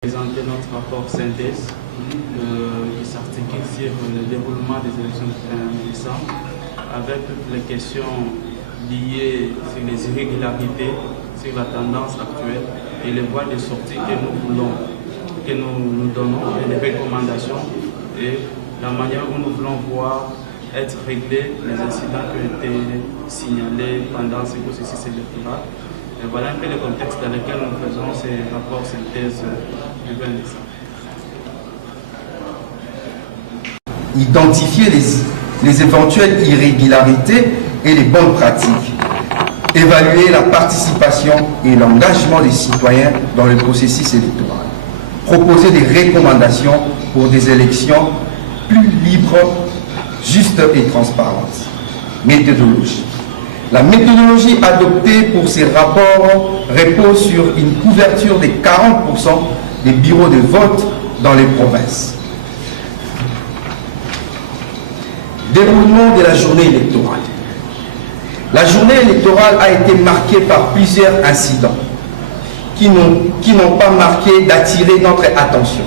Présenter notre rapport synthèse qui s'articule sur le déroulement des élections du 1er décembre avec toutes les questions liées sur les irrégularités, sur la tendance actuelle et les voies de sortie que nous voulons, que nous donnons, et les recommandations et la manière où nous voulons voir être réglés les incidents qui ont été signalés pendant ce processus électoral. Et voilà un peu le contexte dans lequel nous faisons ces rapports synthèse du 20 décembre. Identifier les éventuelles irrégularités et les bonnes pratiques. Évaluer la participation et l'engagement des citoyens dans le processus électoral. Proposer des recommandations pour des élections plus libres, justes et transparentes. Méthodologie. La méthodologie adoptée pour ces rapports repose sur une couverture de 40% des bureaux de vote dans les provinces. Déroulement de la journée électorale. La journée électorale a été marquée par plusieurs incidents qui n'ont pas marqué d'attirer notre attention.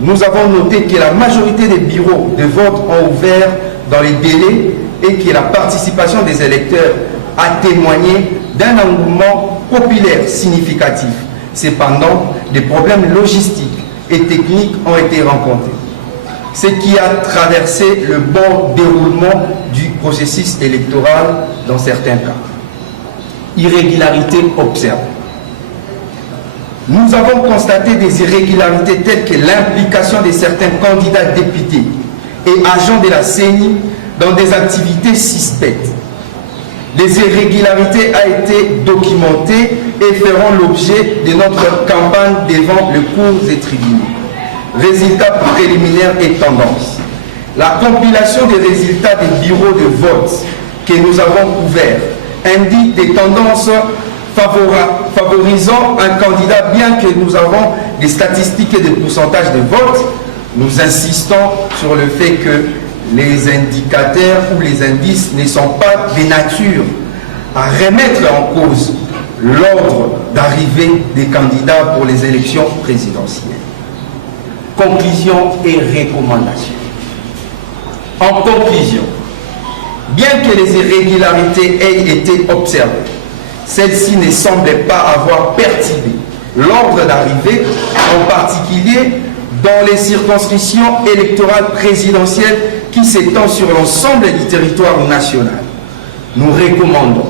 Nous avons noté que la majorité des bureaux de vote ont ouvert dans les délais et que la participation des électeurs a témoigné d'un engouement populaire significatif. Cependant, des problèmes logistiques et techniques ont été rencontrés, ce qui a traversé le bon déroulement du processus électoral dans certains cas. Irrégularités observées. Nous avons constaté des irrégularités telles que l'implication de certains candidats députés et agents de la CENI dans des activités suspectes. Les irrégularités ont été documentées et feront l'objet de notre campagne devant le cours des tribunaux. Résultats préliminaires et tendances. La compilation des résultats des bureaux de vote que nous avons couverts indique des tendances favorisant un candidat, bien que nous avons des statistiques et des pourcentages de vote. Nous insistons sur le fait que les indicateurs ou les indices ne sont pas de nature à remettre en cause l'ordre d'arrivée des candidats pour les élections présidentielles. Conclusion et recommandations. En conclusion, bien que les irrégularités aient été observées, celles-ci ne semblaient pas avoir perturbé l'ordre d'arrivée, en particulier dans les circonscriptions électorales présidentielles qui s'étendent sur l'ensemble du territoire national. Nous recommandons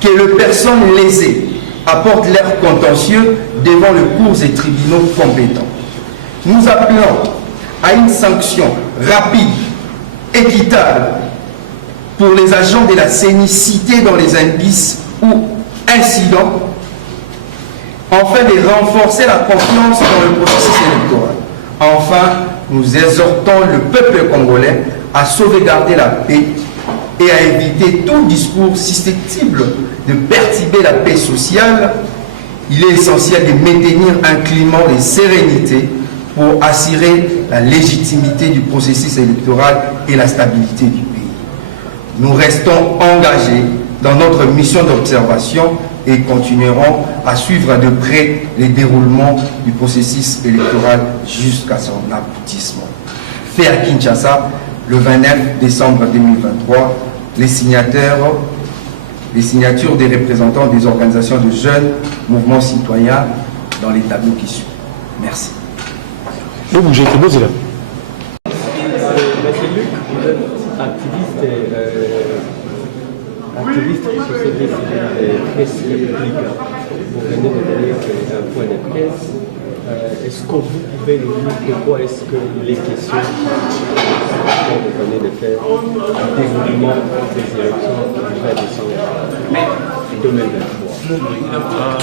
que les personnes lésées apportent leur contentieux devant le cours des tribunaux compétents. Nous appelons à une sanction rapide, équitable pour les agents de la CENI cités dans les indices ou incidents, afin de renforcer la confiance dans le processus électoral. Enfin, nous exhortons le peuple congolais à sauvegarder la paix et à éviter tout discours susceptible de perturber la paix sociale. Il est essentiel de maintenir un climat de sérénité pour assurer la légitimité du processus électoral et la stabilité du pays. Nous restons engagés dans notre mission d'observation et continuerons à suivre de près les déroulements du processus électoral jusqu'à son aboutissement. Fait à Kinshasa, le 29 décembre 2023, les signatures des représentants des organisations de jeunes, mouvements citoyens dans les tableaux qui suivent. Merci. Monsieur Luc, vous êtes activiste de société civile presse publique. Vous venez de donner un point de presse. Est-ce que vous pouvez nous dire pourquoi est-ce qu'il est question de faire un déroulement des élections du 20 décembre 2023?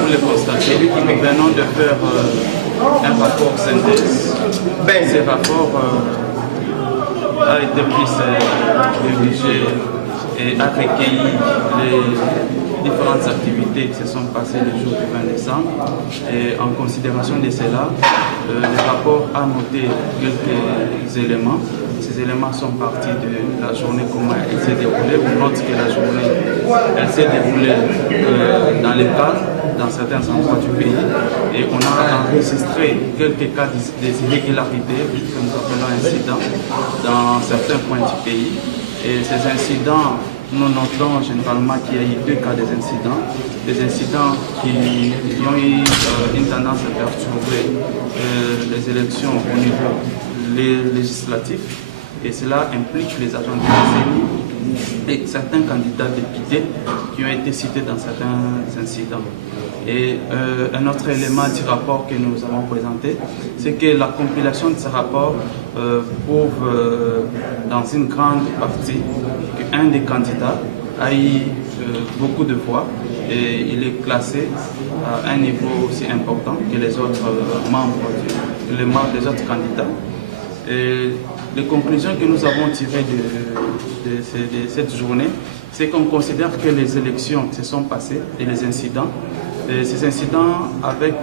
Vous le constatez, nous venons de faire un rapport synthèse. Ce rapport a été rédigé et a recueilli les différentes activités qui se sont passées le jour du 20 décembre. Et en considération de cela, le rapport a noté quelques éléments. Ces éléments sont partis de la journée, comment elle s'est déroulée. On note que la journée, elle s'est déroulée dans les cadres dans certains endroits du pays et on a enregistré quelques cas d'irrégularités, que nous appelons incidents, dans certains points du pays. Et ces incidents, nous notons généralement qu'il y a eu 2 cas des incidents qui ont eu une tendance à perturber les élections au niveau législatif. Et cela implique les agents de la CENI et certains candidats députés qui ont été cités dans certains incidents. Et un autre élément du rapport que nous avons présenté, c'est que la compilation de ce rapport prouve dans une grande partie qu'un des candidats a eu beaucoup de voix et il est classé à un niveau aussi important que les autres des autres candidats. Et les conclusions que nous avons tirées de cette journée, c'est qu'on considère que les élections se sont passées et les incidents, ces incidents avec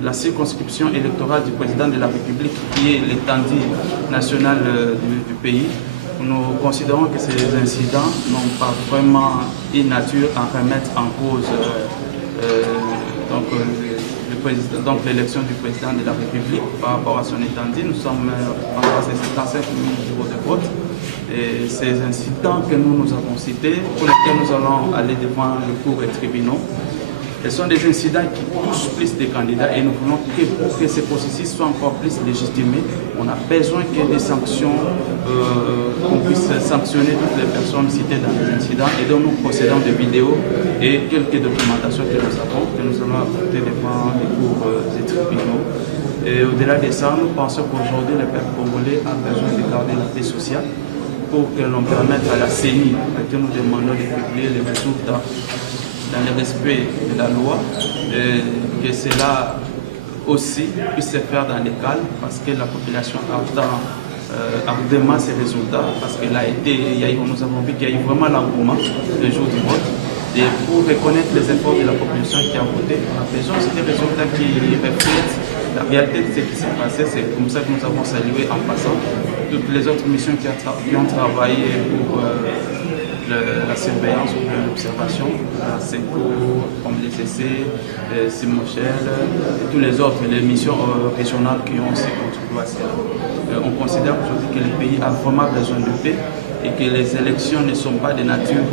la circonscription électorale du président de la République qui est l'étendue nationale du pays, nous considérons que ces incidents n'ont pas vraiment une nature à remettre en cause donc l'élection du président de la République par rapport à son étendue. Nous sommes en face de 75 000 bureaux de vote. Et ces incidents que nous avons cités, pour lesquels nous allons aller devant le cours et tribunaux, ce sont des incidents qui touchent plus des candidats et nous voulons que pour que ces processus soient encore plus légitimés, on a besoin qu'il y ait des sanctions, qu'on puisse sanctionner toutes les personnes citées dans les incidents et donc nous procédons de vidéos et quelques documentations que nous allons apporter devant les cours et tribunaux. Et au-delà de ça, nous pensons qu'aujourd'hui, le peuple congolais a besoin de garder la paix sociale pour que l'on permette à la CENI, que nous demandons de publier les résultats dans le respect de la loi, que cela aussi puisse se faire dans les calmes parce que la population attend ardemment ces résultats parce que nous avons vu qu'il y a eu vraiment l'engouement le jour du vote. Et pour reconnaître les efforts de la population qui a voté, on a besoin aussi des résultats qui reflètent la réalité de ce qui s'est passé. C'est comme ça que nous avons salué en passant toutes les autres missions qui ont travaillé pour la surveillance ou l'observation, la SECO, comme les essais, Simochel, et tous les autres, les missions régionales qui ont aussi contribué à cela. On considère aujourd'hui que le pays a vraiment besoin de paix et que les élections ne sont pas de nature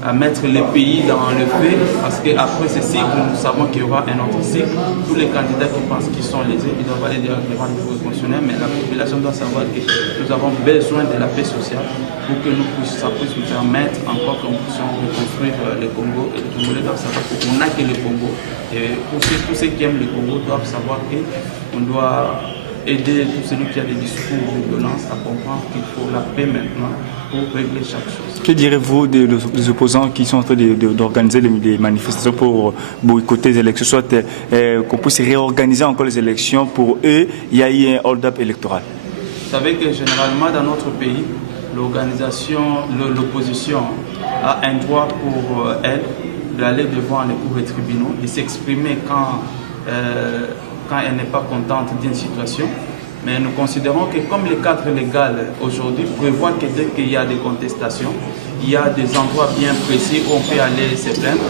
à mettre le pays dans le fait, parce qu'après ce cycle, nous savons qu'il y aura un autre cycle. Tous les candidats qui pensent qu'ils sont lésés, ils doivent aller devant le Cour constitutionnel, mais la population doit savoir que nous avons besoin de la paix sociale pour que ça puisse nous permettre encore que nous puissions reconstruire le Congo. Et les Congolais doivent savoir qu'on n'a que le Congo. Et pour tous ceux qui aiment le Congo doivent savoir qu'on doit aider tous ceux qui ont des discours de violence à comprendre qu'il faut la paix maintenant pour régler chaque chose. Que direz-vous des opposants qui sont en train d'organiser des manifestations pour boycotter les élections, soit qu'on puisse réorganiser encore les élections pour eux, il y a eu un hold-up électoral? Vous savez que généralement dans notre pays, l'opposition a un droit pour elle d'aller devant les cours et tribunaux, de s'exprimer quand elle n'est pas contente d'une situation. Mais nous considérons que comme le cadre légal aujourd'hui prévoit que dès qu'il y a des contestations, il y a des endroits bien précis où on peut aller se plaindre.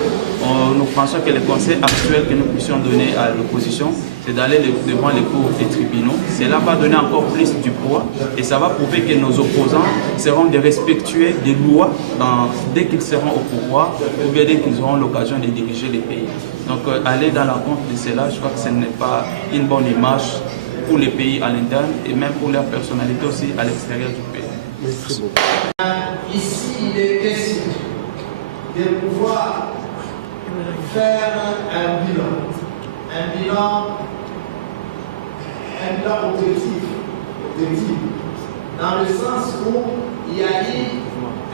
Nous pensons que le conseil actuel que nous puissions donner à l'opposition, c'est d'aller devant les cours des tribunaux. Cela va donner encore plus du poids et ça va prouver que nos opposants seront des respectueux des lois dès qu'ils seront au pouvoir ou bien dès qu'ils auront l'occasion de diriger les pays. Donc aller dans l'encontre de cela, je crois que ce n'est pas une bonne image pour les pays à l'interne et même pour leur personnalité aussi à l'extérieur du pays. Merci beaucoup. Ici, il est question de pouvoir faire un bilan objectif, dans le sens où il y a eu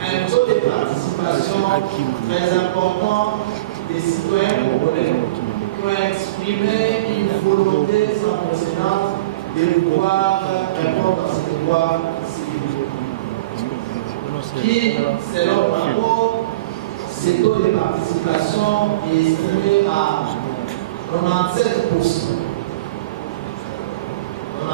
un taux de participation très important des citoyens congolais qui ont exprimé une volonté sans précédent de pouvoir répondre à ce devoir civil. Qui, selon le rapport, ce taux de participation est estimé à 97%. 97%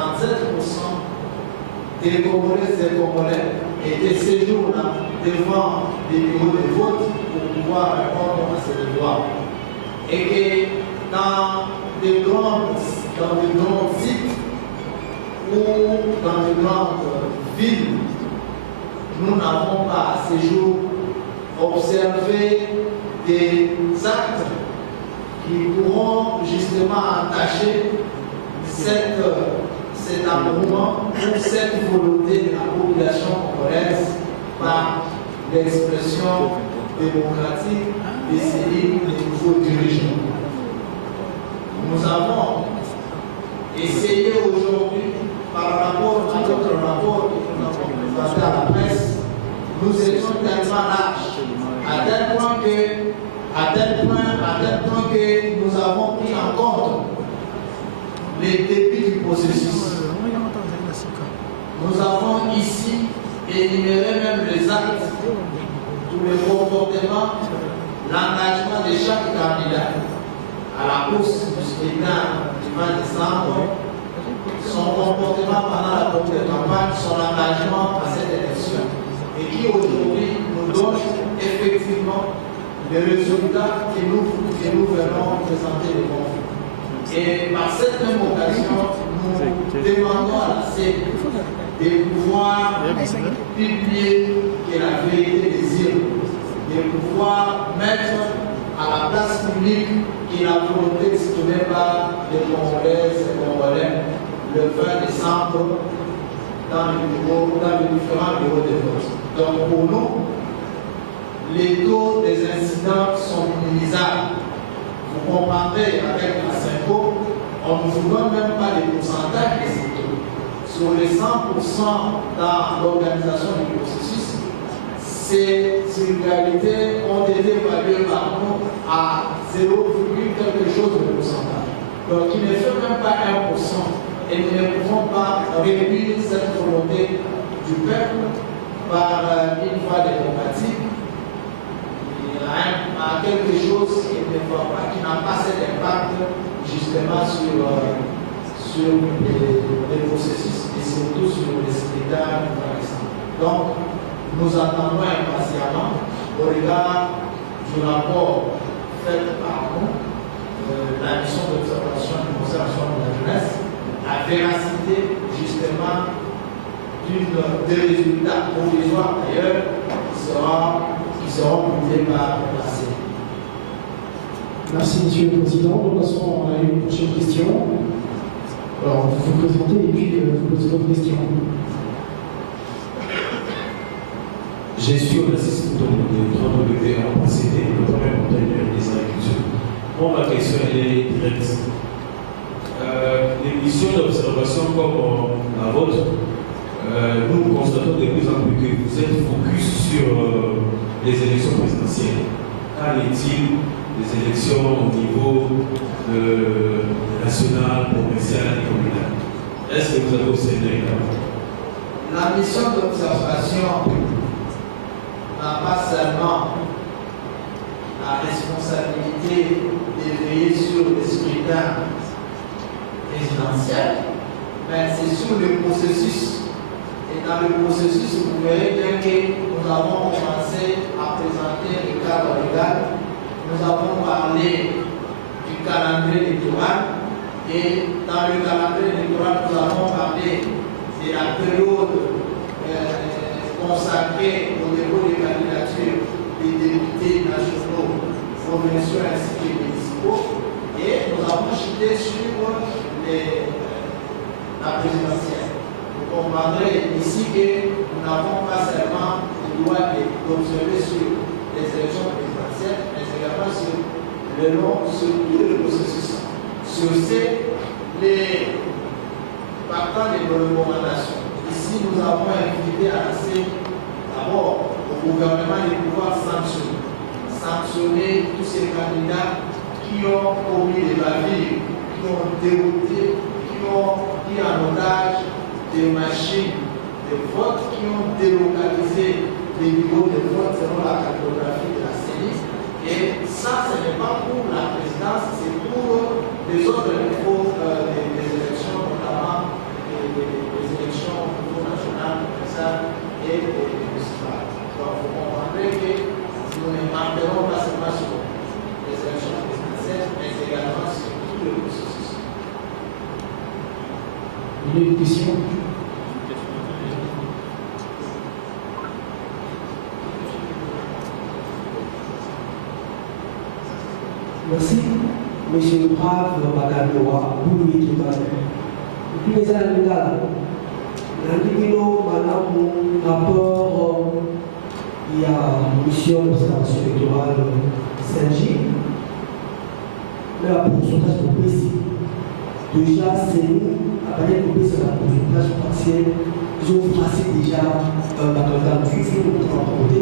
des Congolaises et Congolais étaient ces jours-là devant les bureaux de vote pour pouvoir répondre à ce devoir. et que dans des grands sites ou dans de grandes villes, nous n'avons pas à ce jour observé des actes qui pourront justement entacher cet engouement ou cette volonté de la population congolaise par l'expression démocratique des cellules des nouveaux dirigeants. Nous avons essayé aujourd'hui, par rapport à notre rapport que nous avons présenté à la presse, nous étions tellement larges, à tel point que nous avons pris en compte les débuts du processus. Nous avons ici énuméré même les actes, tous les comportements, l'engagement de chaque candidat à la course du scrutin du 20 décembre, son comportement pendant la campagne, son engagement à cette élection, et qui aujourd'hui nous donne effectivement les résultats que nous venons présenter devant vous. Et par cette même occasion, nous demandons à la CENI de pouvoir publier que la vérité désire, de pouvoir mettre à la place publique que la volonté exprimée par les Congolaises et les Congolais le 20 décembre dans les différents bureaux de vote. Donc pour nous, les taux des incidents sont minimisables. Vous comprendrez avec la SYNCO, on ne vous donne même pas les pourcentages de ces taux. Sur les 100% dans l'organisation du processus, ces irrégularités ont été évaluées par nous à 0, quelque chose de pourcentage. Donc il ne fait même pas 1%. Et nous ne pouvons pas réduire cette volonté du peuple par une voie démocratique à quelque chose qui n'a pas cet impact justement sur les processus et surtout sur les scrutins. Donc, nous attendons impatiemment au regard du rapport fait par nous, la mission d'observation et de conservation de la jeunesse, la véracité justement des résultats provisoires d'ailleurs qui seront publiés par la CENI. Merci Monsieur le Président. Nous passons à une prochaine question. Alors vous vous présentez et puis vous posez votre question. Gestion d'assistance de 3WP en procédé, le premier container des agricultures. Bon, ma question est directe. Les missions d'observation comme la vôtre, nous constatons de plus en plus que vous êtes focus sur les élections présidentielles. Qu'en est-il des élections au niveau national, provincial et communal? Est-ce que vous avez observé là? La mission d'observation n'a pas seulement la responsabilité de veiller sur les scrutins présidentiels, mais c'est sur le processus. Et dans le processus, vous verrez bien que nous avons commencé à présenter le cadre légal, nous avons parlé du calendrier électoral, et dans le calendrier électoral, nous avons parlé de la période consacrée au dépôt des candidatures des députés nationaux, provinciaux ainsi que municipaux, et nous avons chuté sur la présidentielle. Vous comprendrez ici que nous n'avons pas seulement le droit d'observer sur les élections présidentielles, mais également sur tout le processus. Sur les partant des recommandations. Ici, nous avons invité à la CENI d'abord au gouvernement de pouvoir sanctionner tous ces candidats qui ont commis des bavures, qui ont dérouté, qui ont pris en otage des machines de vote, qui ont délocalisé les bureaux de vote selon la cartographie de la CENI. Et ça, ce n'est pas pour la présidence, c'est pour les autres niveaux des élections, notamment les élections au niveau national, provincial et municipal. Donc, vous comprendrez que nous ne marquerons pas seulement sur les élections présidentielles, tout le processus. Il y a une question. Merci, Monsieur le Brave, Madame Noa, Boulou Toubane. Depuis les années là, l'Andigino, Madame, rapport, il y a mission d'observation électorale Saint-Gilles. Mais la pourcentage de précis. Déjà, c'est nous, après le précis sur la pourcentage partiel, ils ont tracé déjà un candidat fixé pour notre côté.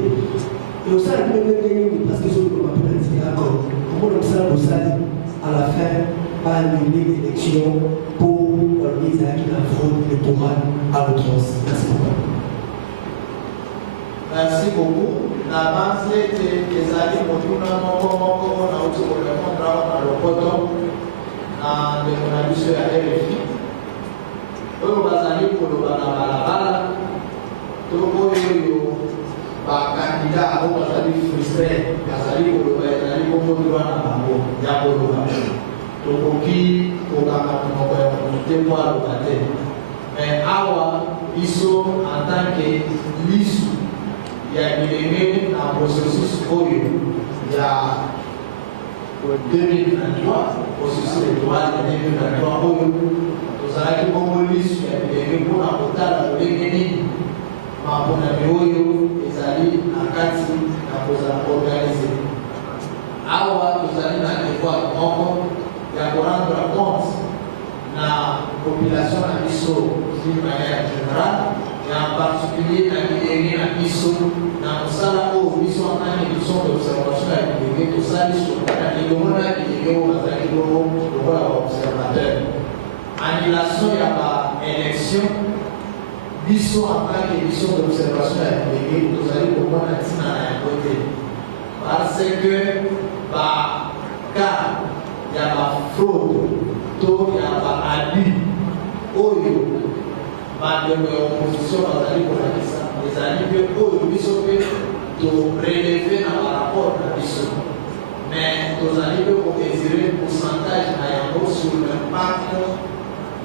Et au sein de même parce que je ne peux pas dire comment le sein à la fin va annuler l'élection pour organiser la fraude électorale à l'outrance. Merci beaucoup. Merci beaucoup. L'avance des alliés Moduna Moko na utu le contrat na lopoto na de journaliste à RFI. Oyo bazali koloba na balabala to oyo ba candidat au bazali frustré bazali koloba ezali kokodwa na bango ya koloba tokoki kokanga monoko ya moto te po aloba te. Mais awa biso en tant que lisu ya bilenge na processus oyo ya 2023 processus électoral ya 2023 oyo tozalaki bongo lisu ya bilenge mpona kotala lolenge nini maponami oyo ezali na kati na kozala organise. Awa tozali na devoir moko ya korendre compte na population na biso d'une manière générale et en particulier na bilenge na biso na mosala oyo biso antani mission d'observation ya bilenge tosali na elongo na bilenge oyo bazali bongo lokola baobservateur. Annulation ya baélection biso en tant que mission d'observation ya bilenge tozali komona ntina na yango te parce que baka ya bafraude to ya baabus oyo bandeko ya opposition bazali kolakisa ezali mpe oyo biso mpe toreleve na barapport na biso mais tozali mpe kodesire pourcentage na yango sur l'impact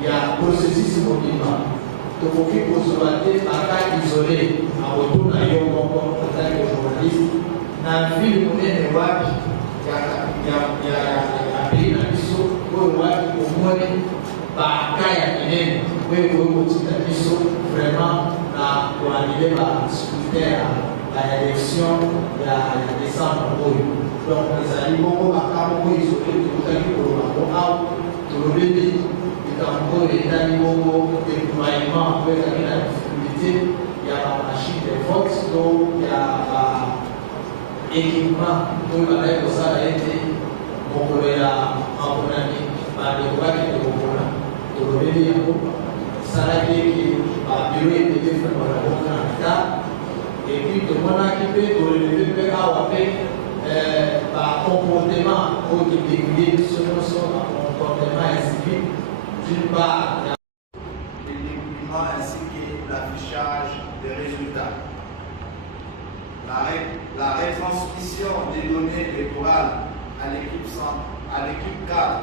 ya processus mobimba. Tokoki kozwa te baka isole na kotuna yo moko azali journaliste na ville monene wapi ya pays na biso oyo wapi omoni baka ya minene oyo koyokotika biso vraiment na koanile bascrutaire ya élection ya décembre oyo. Donc ezali bongo baka moko isole tokotaki kolobango awa tolobeli likambo oyo etali bongo déploiement oyo ezali na difficulté ya bamachine de vote to ya équipement oyo bazali kosala ete mokolo ya maponami bandeko bakende kopona tolobeli yango esalaki eke babiro ebele vraiment bango na retard epuis tomonaki mpe toleleve mpe awa mpe bacomportement oyo kidégulie biso nyonso bacomportement ya civile d'une part les documents ainsi que l'affichage des résultats. La retransmission des données électorales à l'équipe cadre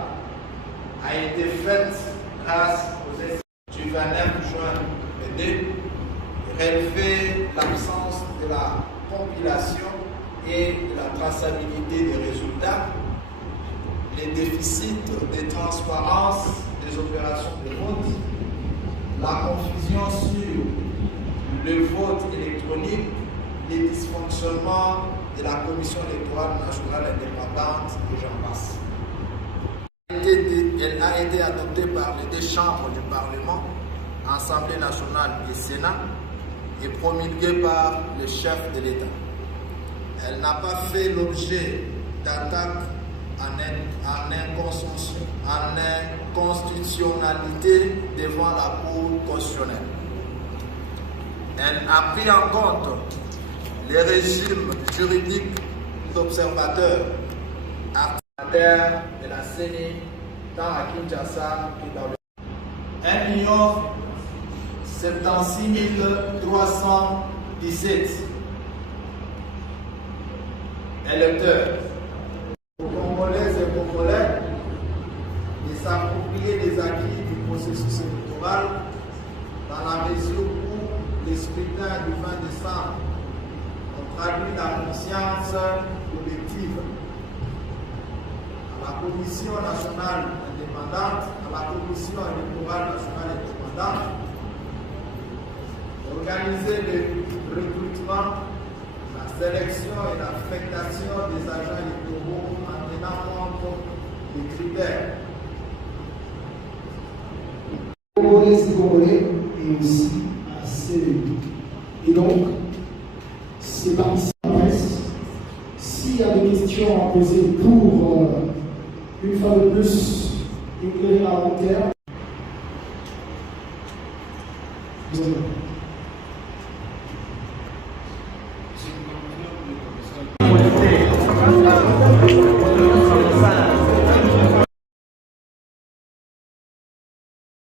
a été faite grâce aux essais du 29 juin 2022, relever l'absence de la compilation et de la traçabilité des résultats, les déficits de transparence des opérations de vote, la confusion sur le vote électronique, les dysfonctionnements de la Commission électorale nationale indépendante et j'en passe. Elle a été adoptée par les deux chambres du Parlement, Assemblée nationale et Sénat, et promulguée par le chef de l'État. Elle n'a pas fait l'objet d'attaques en inconstitutionnalité devant la Cour constitutionnelle. Elle a pris en compte les régimes juridiques d'observateurs de la CENI tant à Kinshasa que dans le 1 76 317 électeurs. Congolaises et Congolais, s'approprier les acquis du processus électoral dans la mesure où les scrutins du 20 décembre ont traduit la conscience collective. À la Commission nationale indépendante, à la Commission électorale nationale indépendante, organiser le recrutement, la sélection et l'affectation des agents électoraux en tenant compte des critères. Congolais, Congolais et aussi à CEU. Et donc, c'est parmi la presse. S'il y a des questions à poser pour, une fois de plus, éclairer la volontaire, vous avez